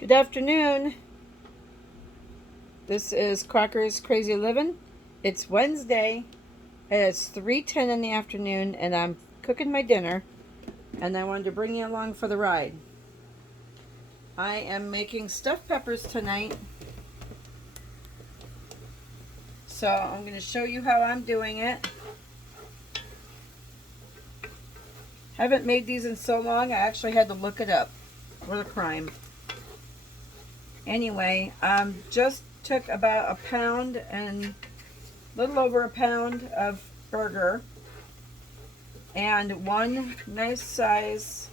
Good afternoon. This is Crocker's Crazy Living. It's Wednesday, and it's 3:10 in the afternoon, and I'm cooking my dinner, and I wanted to bring you along for the ride. I am making stuffed peppers tonight, so I'm going to show you how I'm doing it. Haven't made these in so long, I actually had to look it up. What a crime. Anyway, just took about a pound and a little over a pound of burger and one nice size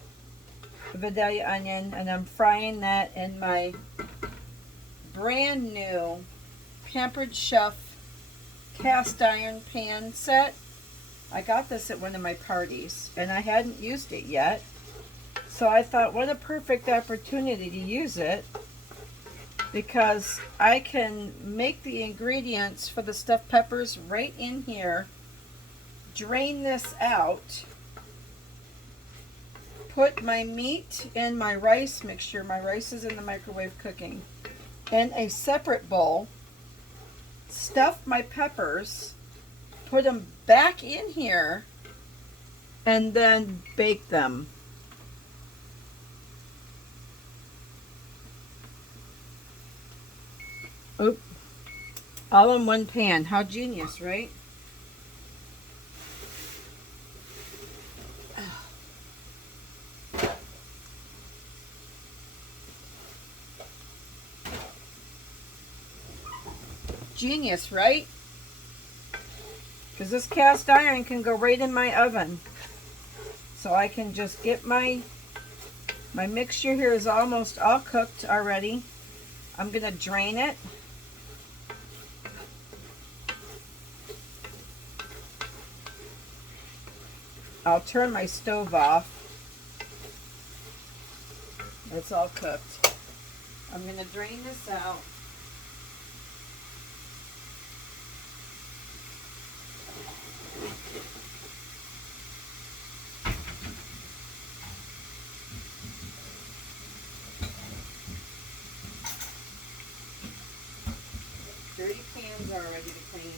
Vidalia onion, and I'm frying that in my brand new Pampered Chef cast iron pan set. I got this at one of my parties and I hadn't used it yet, so I thought what a perfect opportunity to use it, because I can make the ingredients for the stuffed peppers right in here, drain this out, put my meat and my rice mixture, my rice is in the microwave cooking, in a separate bowl, stuff my peppers, put them back in here, and then bake them. Oop. All in one pan. How genius, right? Genius, right? Because this cast iron can go right in my oven. So I can just get my mixture here is almost all cooked already. I'm going to drain it. I'll turn my stove off. It's all cooked. I'm going to drain this out. Dirty pans are ready to clean.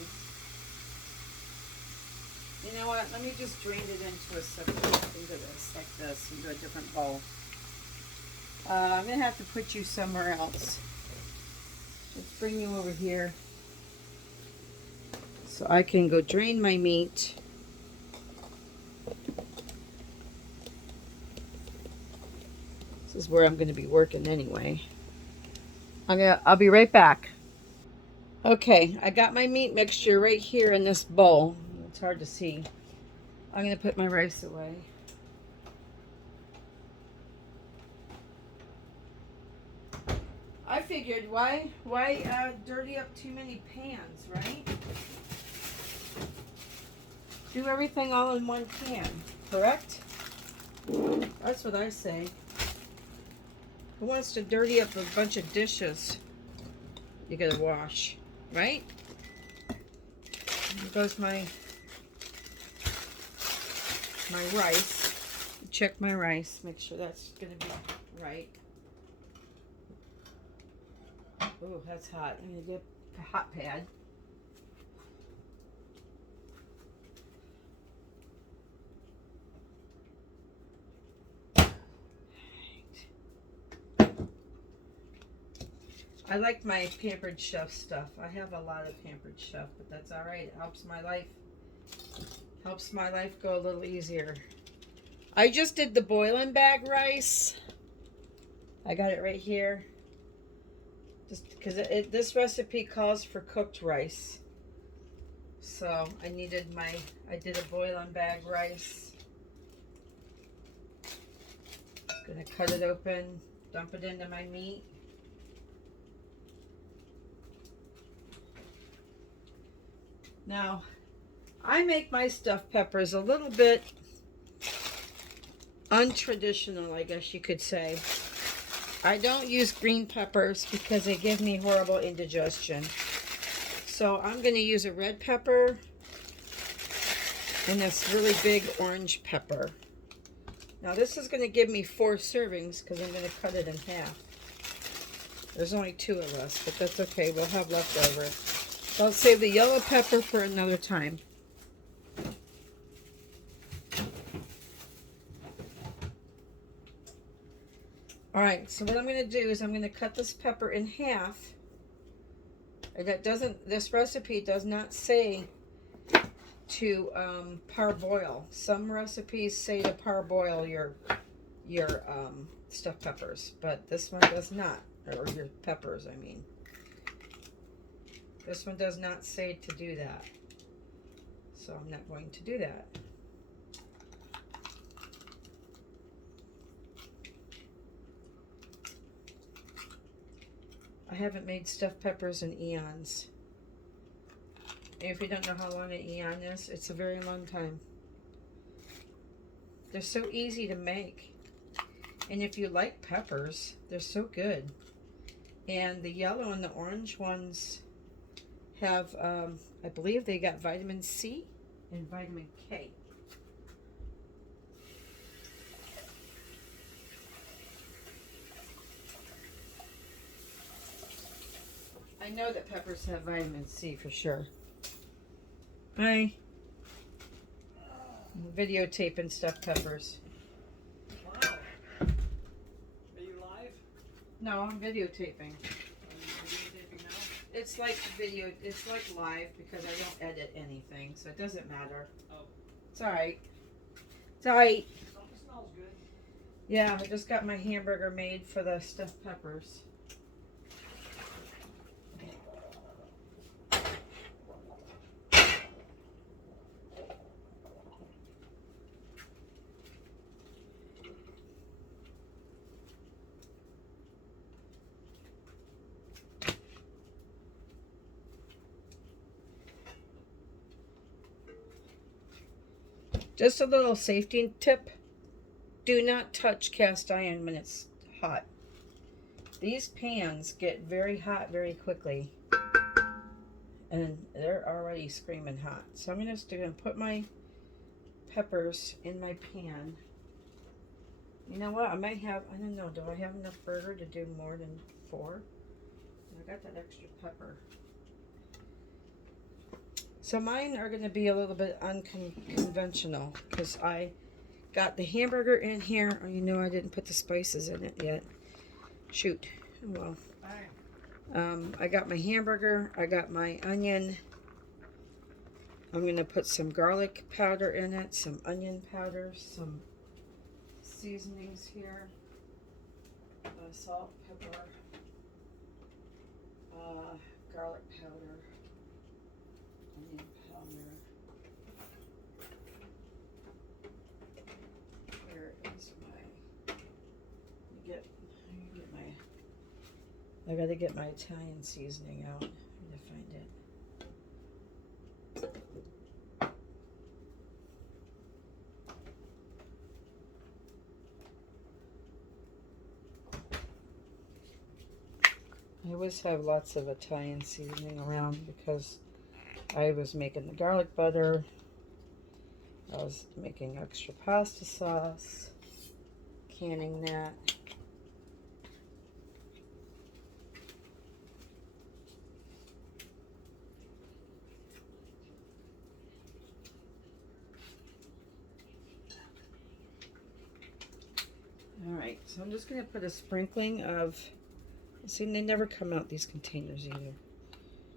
You know what? Let me just drain it into a separate, into this, like this, into a different bowl. I'm going to have to put you somewhere else. Let's bring you over here so I can go drain my meat. This is where I'm going to be working anyway. I'll be right back. Okay, I got my meat mixture right here in this bowl. It's hard to see. I'm going to put my rice away. I figured why dirty up too many pans, right? Do everything all in one pan, correct? That's what I say. Who wants to dirty up a bunch of dishes you gotta wash, right? Here goes my rice. Check my rice, make sure that's gonna be right. Oh, that's hot. I'm gonna get a hot pad. I like my Pampered Chef stuff. I have a lot of Pampered Chef, but that's all right. It helps my life. Helps my life go a little easier. I just did the boiling bag rice. I got it right here. Just because this recipe calls for cooked rice. So I did a boiling bag rice. Just gonna cut it open, dump it into my meat. Now, I make my stuffed peppers a little bit untraditional, I guess you could say. I don't use green peppers because they give me horrible indigestion. So I'm going to use a red pepper and this really big orange pepper. Now this is going to give me 4 servings because I'm going to cut it in half. There's only 2 of us, but that's okay. We'll have leftovers. So I'll save the yellow pepper for another time. Alright, so what I'm going to do is I'm going to cut this pepper in half. And that doesn't, this recipe does not say to parboil. Some recipes say to parboil your stuffed peppers, but this one does not. Or your peppers, I mean. This one does not say to do that. So I'm not going to do that. I haven't made stuffed peppers in eons. And if you don't know how long an eon is, it's a very long time. They're so easy to make. And if you like peppers, they're so good. And the yellow and the orange ones have, I believe they got vitamin C and vitamin K. I know that peppers have vitamin C for sure. I'm videotaping stuffed peppers. Wow. Are you live? No, I'm videotaping. Are you videotaping now? It's like video, it's like live because I don't edit anything, so it doesn't matter. Oh. It's alright. It's alright. Something smells good. Yeah, I just got my hamburger made for the stuffed peppers. Just a little safety tip. Do not touch cast iron when it's hot. These pans get very hot very quickly. And they're already screaming hot. So I'm just going to put my peppers in my pan. You know what? I might have, I don't know, do I have enough burger to do more than 4? I got that extra pepper. So mine are going to be a little bit unconventional because I got the hamburger in here. Oh, you know I didn't put the spices in it yet. Shoot. Well, I got my hamburger. I got my onion. I'm going to put some garlic powder in it, some onion powder, some seasonings here. Salt, pepper, garlic powder. Onion powder. Where is my? I gotta get my Italian seasoning out. I need to find it. I always have lots of Italian seasoning around because I was making the garlic butter. I was making extra pasta sauce, canning that. Alright, so I'm just going to put a sprinkling of, see, they never come out these containers either.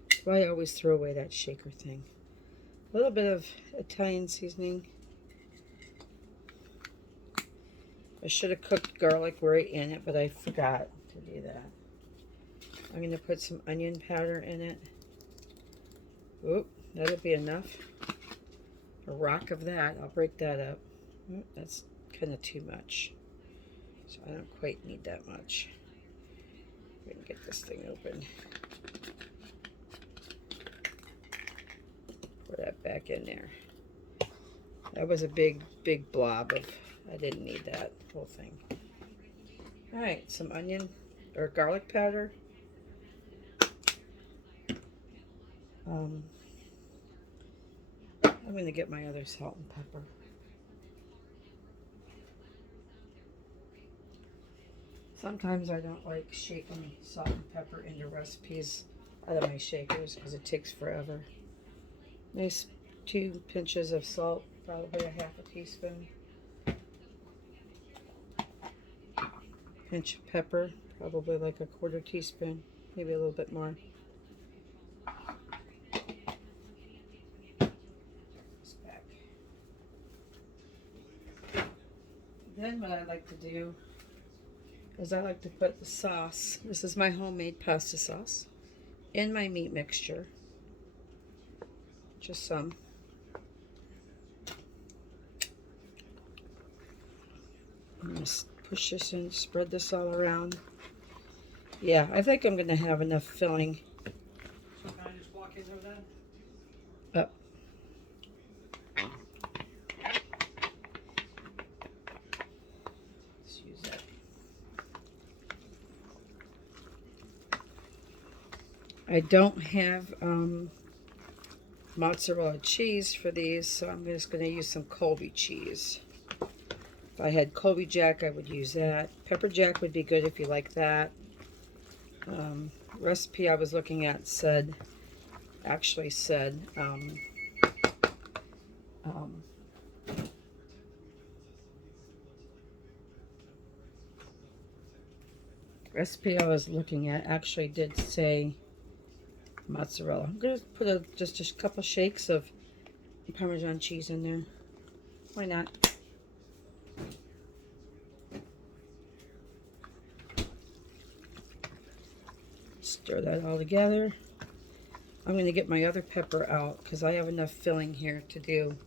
That's why I always throw away that shaker thing. A little bit of Italian seasoning. I should have cooked garlic right in it, but I forgot to do that. I'm going to put some onion powder in it. Oop, that'll be enough. A rock of that. I'll break that up. Oop, that's kind of too much. So I don't quite need that much. I'm going to get this thing open. Pour that back in there. That was a big blob of, I didn't need that whole thing. Alright, some onion or garlic powder. I'm going to get my other salt and pepper. Sometimes I don't like shaking salt and pepper into recipes out of my shakers because it takes forever. Nice 2 pinches of salt, probably a half a teaspoon. Pinch of pepper, probably like a quarter teaspoon, maybe a little bit more. Back. Then what I like to do is I like to put the sauce, this is my homemade pasta sauce, in my meat mixture. Just some. I'm going to push this in, spread this all around. Yeah, I think I'm going to have enough filling. So can I just walk in there then? Up. Let's use that. I don't have mozzarella cheese for these, so I'm just going to use some Colby cheese. If I had Colby Jack, I would use that. Pepper Jack would be good if you like that. Recipe I was looking at actually said recipe I was looking at actually did say mozzarella. I'm going to put just a couple shakes of Parmesan cheese in there. Why not? Stir that all together. I'm going to get my other pepper out because I have enough filling here to do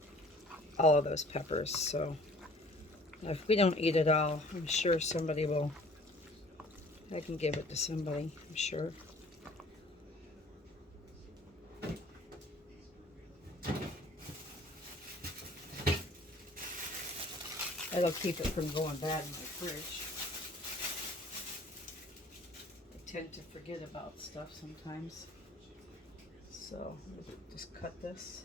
all of those peppers. So if we don't eat it all, I'm sure somebody will. I can give it to somebody, I'm sure. That'll keep it from going bad in my fridge. I tend to forget about stuff sometimes. So just cut this.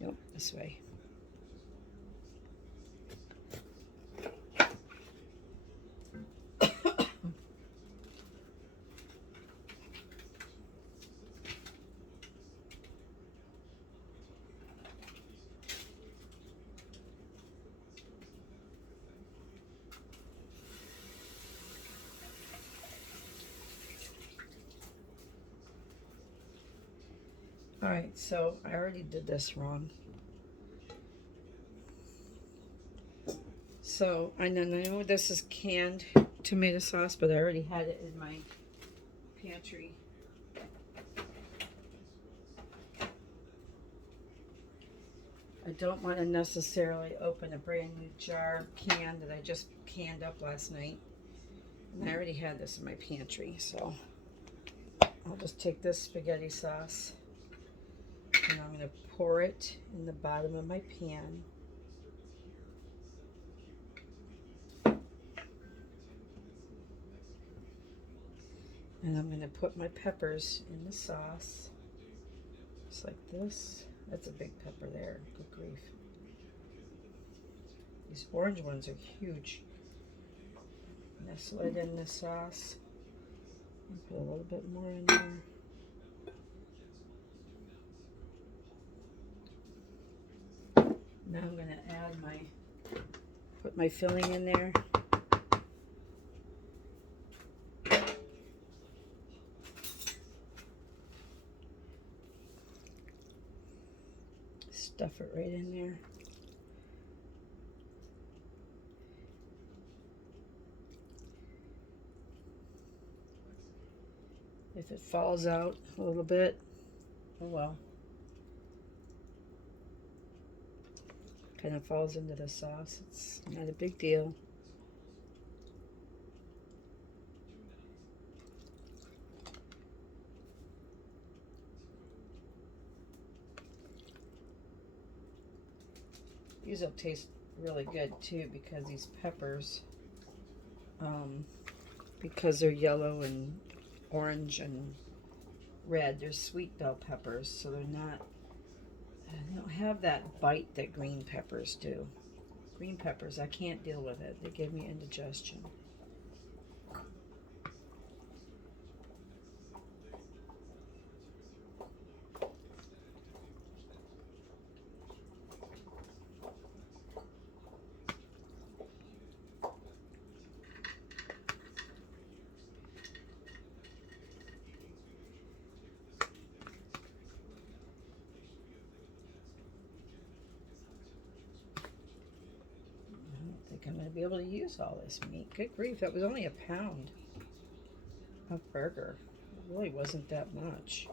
Nope, this way. Alright, so I already did this wrong. So I know this is canned tomato sauce, but I already had it in my pantry. I don't want to necessarily open a brand new jar can that I just canned up last night. And I already had this in my pantry, so I'll just take this spaghetti sauce and I'm going to pour it in the bottom of my pan. And I'm going to put my peppers in the sauce, just like this. That's a big pepper there, good grief. These orange ones are huge. Nestle it in the sauce. And put a little bit more in there. Now I'm going to add put my filling in there. Stuff it right in there. If it falls out a little bit, oh well. Kind of falls into the sauce. It's not a big deal. These will taste really good too because these peppers, because they're yellow and orange and red, they're sweet bell peppers, so they don't have that bite that green peppers do. green peppers. I can't deal with it. They give me indigestion. I'm going to be able to use all this meat. Good grief, that was only a pound of burger. It really wasn't that much.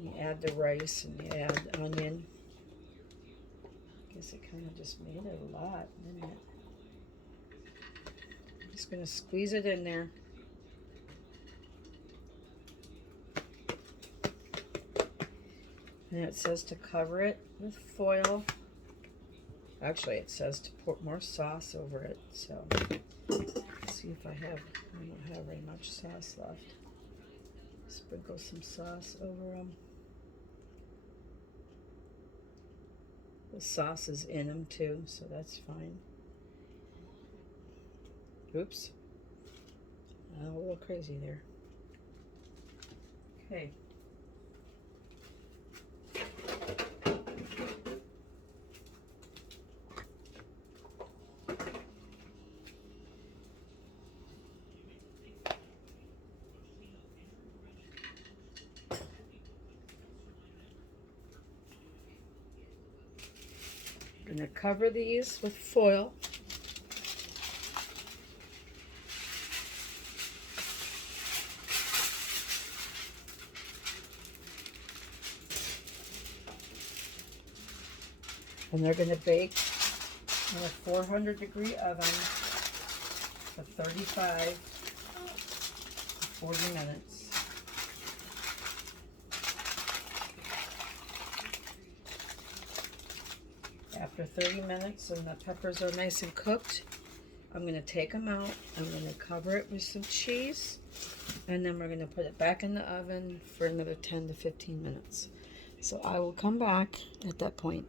You add the rice and you add onion. I guess it kind of just made it a lot, didn't it? I'm just going to squeeze it in there. And it says to cover it with foil. Actually, it says to pour more sauce over it, so let's see if I don't have very much sauce left. Sprinkle some sauce over them. The sauce is in them too, so that's fine. Oops. A little crazy there. Okay. I'm going to cover these with foil. And they're going to bake in a 400-degree oven for 35 to 40 minutes. After 30 minutes and the peppers are nice and cooked, I'm going to take them out. I'm going to cover it with some cheese, and then we're going to put it back in the oven for another 10 to 15 minutes. So I will come back at that point.